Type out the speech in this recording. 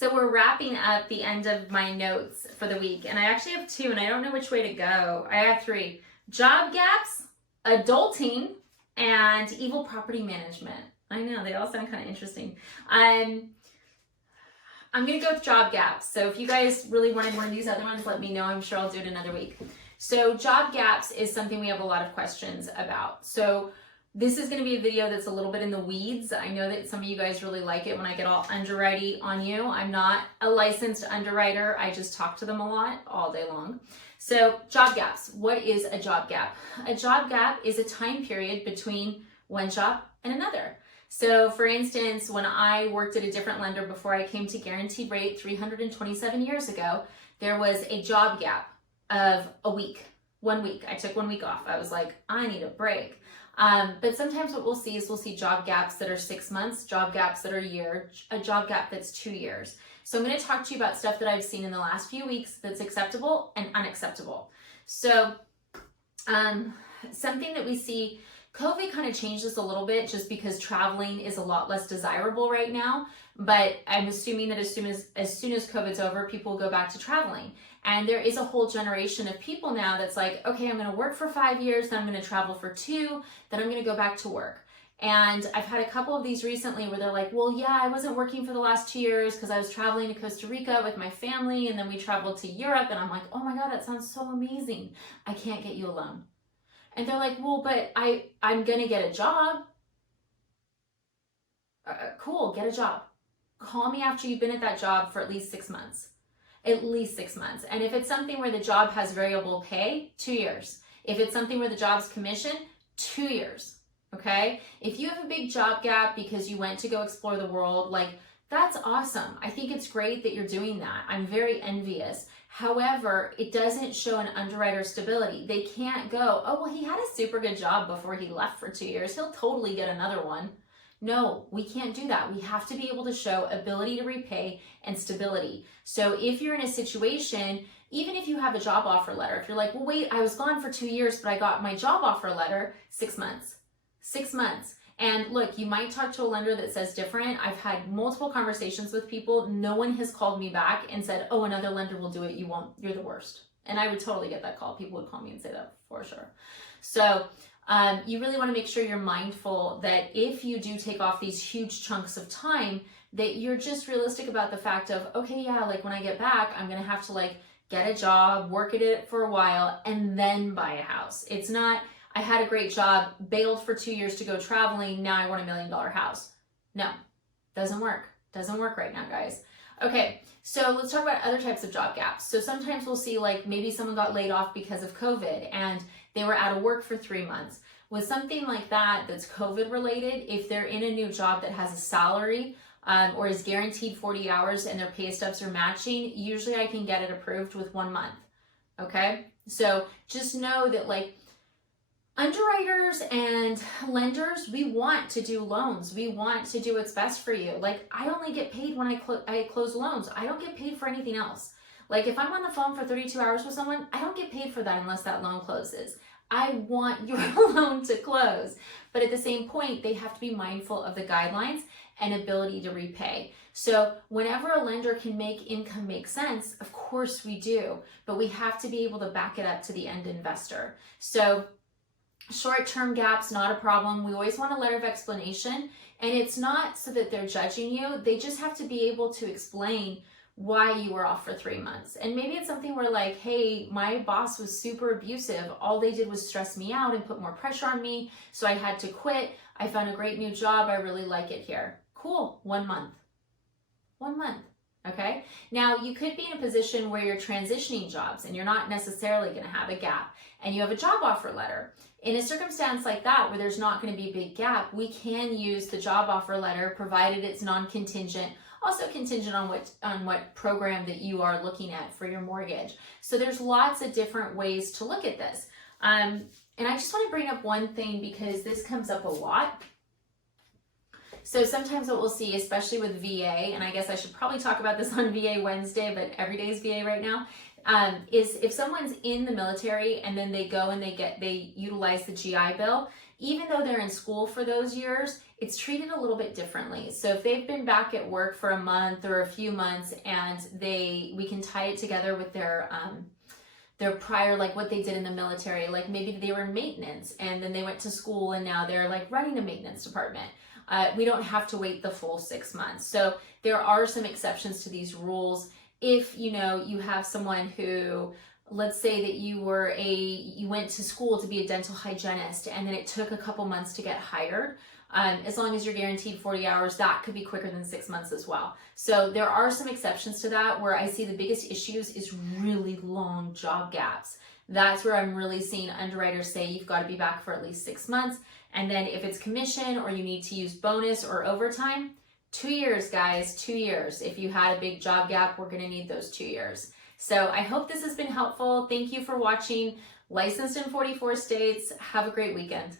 So we're wrapping up the end of my notes for the week, and I actually have two, and I don't know which way to go. I have three: job gaps, adulting, and evil property management. I know, they all sound kind of interesting. I'm gonna go with job gaps. So if you guys really wanted one of these other ones, let me know. I'm sure I'll do it another week. So job gaps is something we have a lot of questions about. So this is gonna be a video that's a little bit in the weeds. I know that some of you guys really like it when I get all underwriting on you. I'm not a licensed underwriter. I just talk to them a lot all day long. So job gaps, what is a job gap? A job gap is a time period between one job and another. So for instance, when I worked at a different lender before I came to Guaranteed Rate 327 years ago, there was a job gap of a week, 1 week. I took 1 week off. I was like, I need a break. But sometimes what we'll see is we'll see job gaps that are 6 months, job gaps that are a year, a job gap that's 2 years. So I'm going to talk to you about stuff that I've seen in the last few weeks that's acceptable and unacceptable. So something that we see, COVID kind of changed this a little bit just because traveling is a lot less desirable right now. But I'm assuming that as soon as COVID's over, people will go back to traveling. And there is a whole generation of people now that's like, okay, I'm going to work for 5 years, then I'm going to travel for 2, then I'm going to go back to work. And I've had a couple of these recently where they're like, well, yeah, I wasn't working for the last 2 years because I was traveling to Costa Rica with my family, and then we traveled to Europe. And I'm like, oh my God, that sounds so amazing. I can't get you a loan. And they're like, well, but I'm going to get a job. Cool, get a job. Call me after you've been at that job for at least 6 months. At least 6 months. And if it's something where the job has variable pay, 2 years. If it's something where the job's commission, 2 years. Okay? If you have a big job gap because you went to go explore the world, like, that's awesome. I think it's great that you're doing that. I'm very envious. However, it doesn't show an underwriter stability. They can't go, oh, well, he had a super good job before he left for 2 years. He'll totally get another one. No, we can't do that. We have to be able to show ability to repay and stability. So if you're in a situation, even if you have a job offer letter, if you're like, well, wait, I was gone for 2 years, but I got my job offer letter, 6 months. 6 months. And look, you might talk to a lender that says different. I've had multiple conversations with people. No one has called me back and said, oh, another lender will do it. You won't. You're the worst. And I would totally get that call. People would call me and say that for sure. So you really want to make sure you're mindful that if you do take off these huge chunks of time, that you're just realistic about the fact of, okay, yeah, like when I get back, I'm going to have to like get a job, work at it for a while, and then buy a house. It's not, I had a great job, bailed for 2 years to go traveling, now I want $1 million house. No, doesn't work. Doesn't work right now, guys. Okay, so let's talk about other types of job gaps. So sometimes we'll see like maybe someone got laid off because of COVID and they were out of work for 3 months. With something like that that's COVID related, if they're in a new job that has a salary or is guaranteed 40 hours and their pay stubs are matching, usually I can get it approved with 1 month. Okay, so just know that like underwriters and lenders, we want to do loans. We want to do what's best for you. Like I only get paid when I close loans. I don't get paid for anything else. Like if I'm on the phone for 32 hours with someone, I don't get paid for that unless that loan closes. I want your loan to close. But at the same point, they have to be mindful of the guidelines and ability to repay. So whenever a lender can make income make sense, of course we do, but we have to be able to back it up to the end investor. So short-term gaps, not a problem. We always want a letter of explanation, and it's not so that they're judging you. They just have to be able to explain why you were off for 3 months. And maybe it's something where like, hey, my boss was super abusive. All they did was stress me out and put more pressure on me. So I had to quit. I found a great new job. I really like it here. Cool. 1 month. 1 month. Okay. Now you could be in a position where you're transitioning jobs and you're not necessarily going to have a gap and you have a job offer letter. In a circumstance like that, where there's not going to be a big gap, we can use the job offer letter provided it's non-contingent, also contingent on what program that you are looking at for your mortgage. So there's lots of different ways to look at this. And I just want to bring up one thing because this comes up a lot. So sometimes what we'll see, especially with VA, and I guess I should probably talk about this on VA Wednesday, but every day is VA right now, is if someone's in the military and then they go and they utilize the GI Bill, even though they're in school for those years, it's treated a little bit differently. So if they've been back at work for a month or a few months, and we can tie it together with their prior, like what they did in the military, like maybe they were in maintenance and then they went to school and now they're like running a maintenance department. We don't have to wait the full 6 months. So there are some exceptions to these rules. If you have someone who, let's say that you went to school to be a dental hygienist and then it took a couple months to get hired, as long as you're guaranteed 40 hours, that could be quicker than 6 months as well. So there are some exceptions to that. Where I see the biggest issues is really long job gaps. That's where I'm really seeing underwriters say you've got to be back for at least 6 months. And then if it's commission or you need to use bonus or overtime, 2 years, guys, 2 years. If you had a big job gap, we're going to need those 2 years. So I hope this has been helpful. Thank you for watching. Licensed in 44 states. Have a great weekend.